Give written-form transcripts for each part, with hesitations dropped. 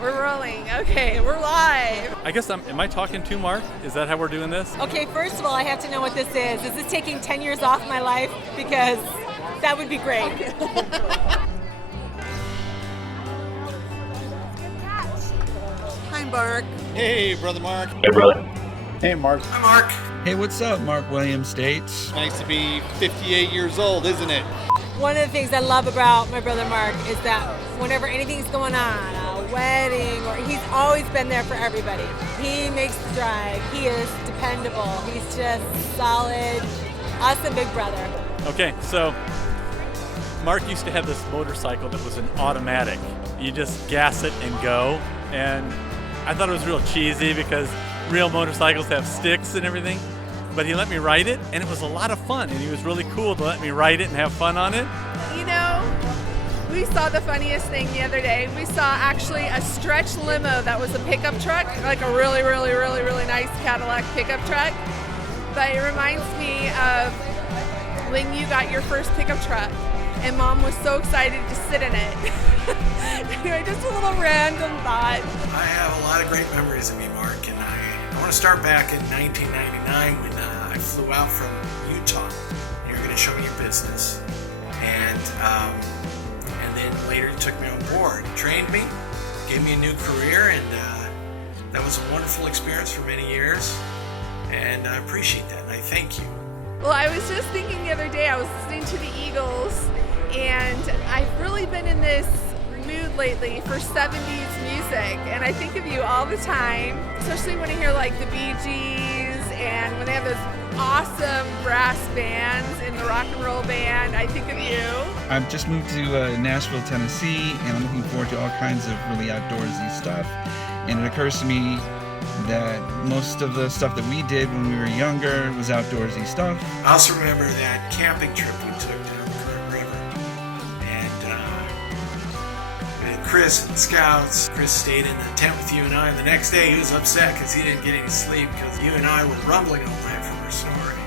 We're rolling. Okay, we're live. I guess am I talking to Mark? Is that how we're doing this? Okay, first of all, I have to know what this is. Is this taking 10 years off my life? Because that would be great. Hi, Mark. Hey, Brother Mark. Hey, brother. Hey, Mark. Hi, Mark. Hey, what's up, Mark Williams States? Nice to be 58 years old, isn't it? One of the things I love about my brother Mark is that whenever anything's going on, a wedding, or he's always been there for everybody. He makes the drive. He is dependable. He's just solid, awesome big brother. Okay, so Mark used to have this motorcycle that was an automatic. You just gas it and go. And I thought it was real cheesy because real motorcycles have sticks and everything. But he let me ride it, and it was a lot of fun. And he was really cool to let me ride it and have fun on it. You know, we saw the funniest thing the other day. We saw actually a stretch limo that was a pickup truck, like a really, really, really, really nice Cadillac pickup truck. But it reminds me of when you got your first pickup truck and Mom was so excited to sit in it. Anyway, just a little random thought. I have a lot of great memories of you, Mark, and I want to start back in 1999 when I flew out from Utah. You were going to show me your business, and then later you took me on board, trained me, gave me a new career, and that was a wonderful experience for many years, and I appreciate that, and I thank you. Well, I was just thinking the other day, I was listening to the Eagles, and I've really been in this mood lately for 70s music, and I think of you all the time, especially when I hear like the Bee Gees and when they have those awesome brass bands in the rock and roll band. I think of you. I've just moved to Nashville, Tennessee, and I'm looking forward to all kinds of really outdoorsy stuff. And it occurs to me that most of the stuff that we did when we were younger was outdoorsy stuff. I also remember that camping trip we took down the Current River, and Chris and the Scouts. Chris stayed in the tent with you and I, and the next day he was upset because he didn't get any sleep because you and I were rumbling all night from our snoring.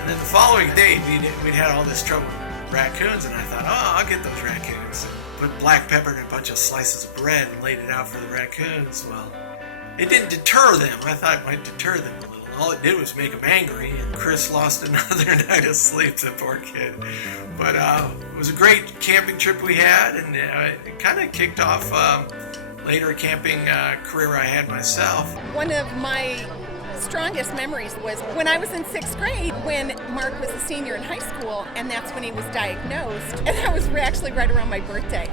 And then the following day we'd had all this trouble with raccoons, and I thought, oh, I'll get those raccoons. Put black pepper in a bunch of slices of bread and laid it out for the raccoons. Well, it didn't deter them. I thought it might deter them a little. All it did was make them angry, and Chris lost another night of sleep, the poor kid. But it was a great camping trip we had, and it kind of kicked off later a camping career I had myself. One of my strongest memories was when I was in 6th grade, when Mark was a senior in high school, and that's when he was diagnosed, and that was actually right around my birthday.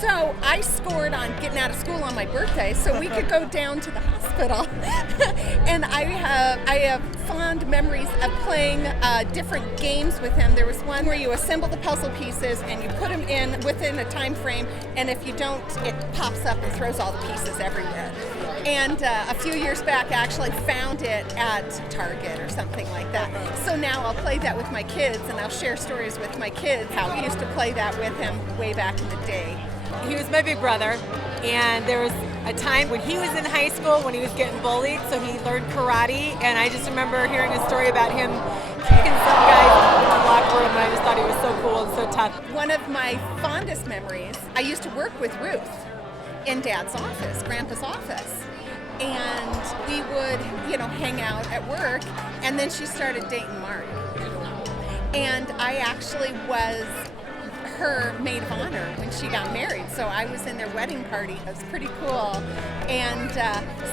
So I scored on getting out of school on my birthday so we could go down to the hospital. And I have fond memories of playing different games with him. There was one where you assemble the puzzle pieces and you put them in within a time frame, and if you don't, it pops up and throws all the pieces everywhere. And a few years back, I actually found it at Target or something like that. So now I'll play that with my kids, and I'll share stories with my kids how we used to play that with him way back in the day. He was my big brother, and there was a time when he was in high school when he was getting bullied, so he learned karate, and I just remember hearing a story about him kicking some guys in the locker room, and I just thought he was so cool and so tough. One of my fondest memories, I used to work with Ruth in Dad's office, Grandpa's office, and we would, hang out at work, and then she started dating Mark, and I actually was her maid of honor when she got married, so I was in their wedding party. It was pretty cool, and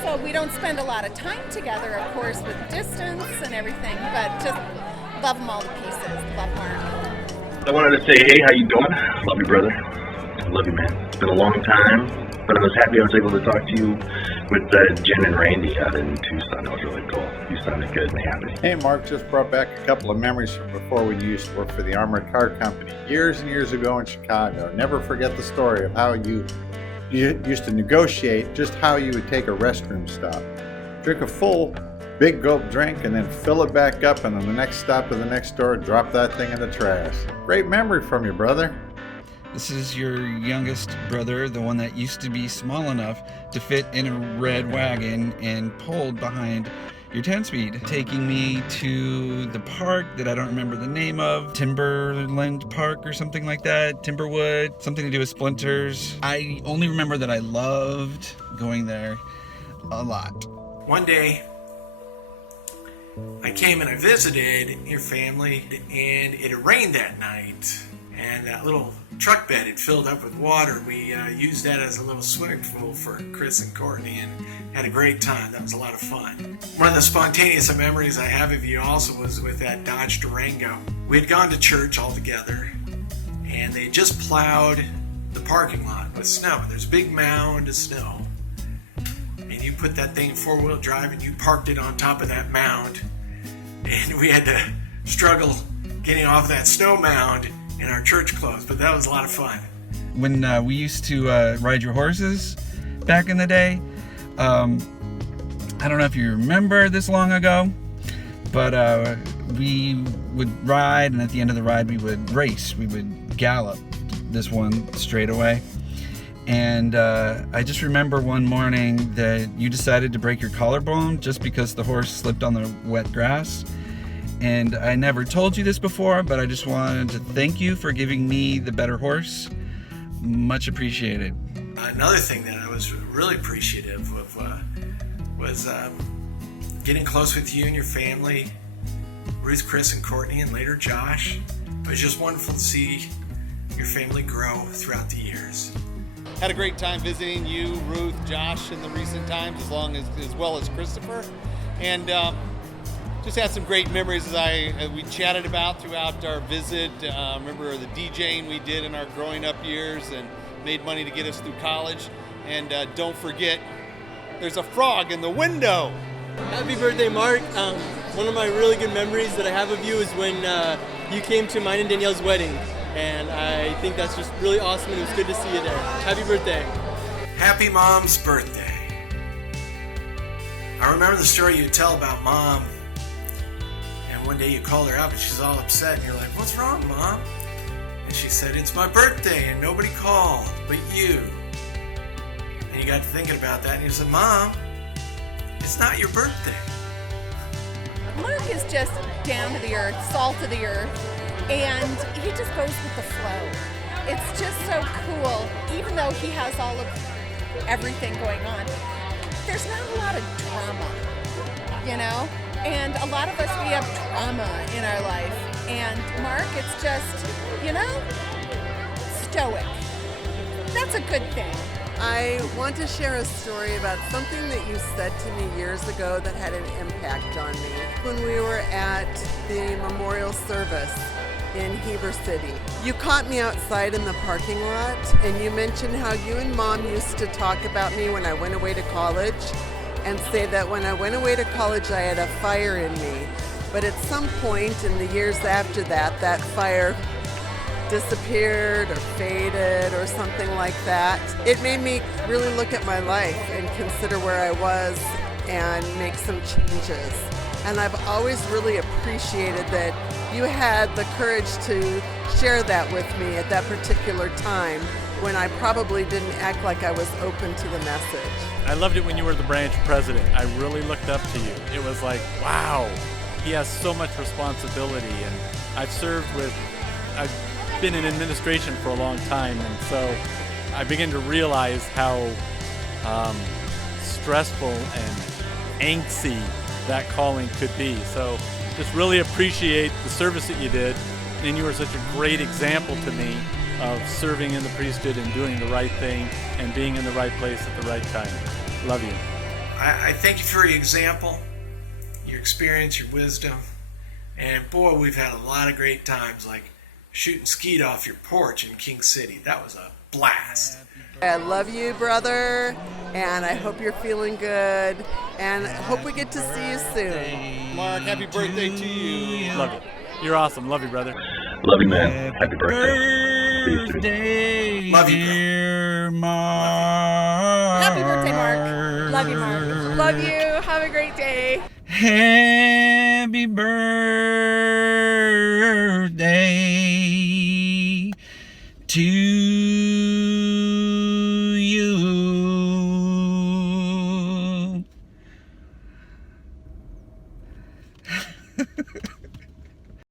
so we don't spend a lot of time together, of course, with distance and everything, but just love them all to pieces. Love Mark. I wanted to say, hey, how you doing? Love you, brother. Love you, man. It's been a long time, but I was happy I was able to talk to you with Jen and Randy out in Tucson. That was really cool. You sounded good and happy. Hey, Mark, just brought back a couple of memories from before when you used to work for the Armored Car Company years and years ago in Chicago. Never forget the story of how you used to negotiate just how you would take a restroom stop. Drink a full big gulp drink and then fill it back up, and on the next stop to the next door, drop that thing in the trash. Great memory from you, brother. This is your youngest brother, the one that used to be small enough to fit in a red wagon and pulled behind your 10-speed, taking me to the park that I don't remember the name of, Timberland Park or something like that, Timberwood, something to do with splinters. I only remember that I loved going there a lot. One day, I came and I visited your family, and it had rained that night, and that little truck bed had filled up with water. We used that as a little swimming pool for Chris and Courtney, and had a great time. That was a lot of fun. One of the spontaneous memories I have of you also was with that Dodge Durango. We had gone to church all together, and they had just plowed the parking lot with snow. There's a big mound of snow, and you put that thing in four-wheel drive and you parked it on top of that mound, and we had to struggle getting off that snow mound in our church clothes, but that was a lot of fun. When we used to ride your horses back in the day, I don't know if you remember this long ago, but we would ride, and at the end of the ride we would race. We would gallop this one straight away. And I just remember one morning that you decided to break your collarbone just because the horse slipped on the wet grass. And I never told you this before, but I just wanted to thank you for giving me the better horse. Much appreciated. Another thing that I was really appreciative of was getting close with you and your family, Ruth, Chris, and Courtney, and later Josh. It was just wonderful to see your family grow throughout the years. Had a great time visiting you, Ruth, Josh in the recent times, as well as Christopher. And just had some great memories we chatted about throughout our visit. Remember the DJing we did in our growing up years and made money to get us through college. And don't forget, there's a frog in the window. Happy birthday, Mark. One of my really good memories that I have of you is when you came to mine and Danielle's wedding. And I think that's just really awesome, and it was good to see you there. Happy birthday. Happy Mom's birthday. I remember the story you tell about Mom. And one day you called her up and she's all upset, and you're like, "What's wrong, Mom?" And she said, "It's my birthday and nobody called but you." And you got to thinking about that, and you said, "Mom, it's not your birthday." Mark is just down to the earth, salt of the earth, and he just goes with the flow. It's just so cool. Even though he has all of everything going on, there's not a lot of drama, you know? And a lot of us, we have drama in our life. And Mark, it's just, you know, stoic. That's a good thing. I want to share a story about something that you said to me years ago that had an impact on me. When we were at the memorial service in Heber City, you caught me outside in the parking lot, and you mentioned how you and Mom used to talk about me when I went away to college and say that when I went away to college I had a fire in me. But at some point in the years after that, that fire disappeared or faded or something like that. It made me really look at my life and consider where I was and make some changes. And I've always really appreciated that you had the courage to share that with me at that particular time when I probably didn't act like I was open to the message. I loved it when you were the branch president. I really looked up to you. It was like, wow, he has so much responsibility. And I've been in administration for a long time, and so I begin to realize how stressful and angsty that calling could be. So just really appreciate the service that you did, and you were such a great example to me of serving in the priesthood and doing the right thing and being in the right place at the right time. Love you. I thank you for your example, your experience, your wisdom, and boy, we've had a lot of great times, like shooting skeet off your porch in King City. That was a blast. I love you, brother, and I hope you're feeling good, and I hope we get to see you soon. Mark, happy birthday to you. Love you. You're awesome. Love you, brother. Love you, man. Happy birthday. Love you, dear Mark. Happy birthday, Mark. Love you, Mark. Love you. Have a great day. Happy birthday to